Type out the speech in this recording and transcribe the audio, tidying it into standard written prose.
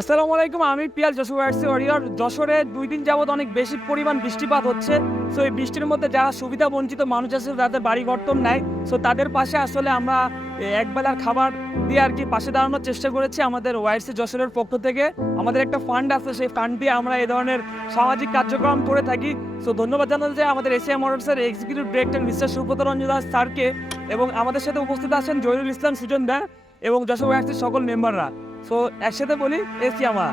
আসসালামু আলাইকুম, আমি পিয়াল যশোর ওয়ারিয়র। যশোরে 2 দিন যাবত অনেক বেশি পরিমাণ বৃষ্টিপাত হচ্ছে। সো এই বৃষ্টির মধ্যে যারা সুবিধা বঞ্চিত মানুষ আছে, যাদের বাড়ি ঘরদোর নাই, সো তাদের পাশে আসলে আমরা একবেলার খাবার দিয়ে আর কি পাশে দাঁড়ানোর চেষ্টা করেছি। আমাদের ওয়াইসি যশোরের পক্ষ থেকে আমাদের একটা ফান্ড আছে, সেই ফান্ড দিয়ে আমরা এই ধরনের সামাজিক কার্যক্রম করে থাকি। সো ধন্যবাদ জানাতে চাই আমাদের Asia মোটরসের executive director mister Subrata Ranjan Das স্যারকে, এবং আমাদের সাথে উপস্থিত আছেন জহিরুল ইসলাম সুজন দা এবং যশোর ওয়াইসির সকল মেম্বাররা। সো একসাথে বলি এসি আমার।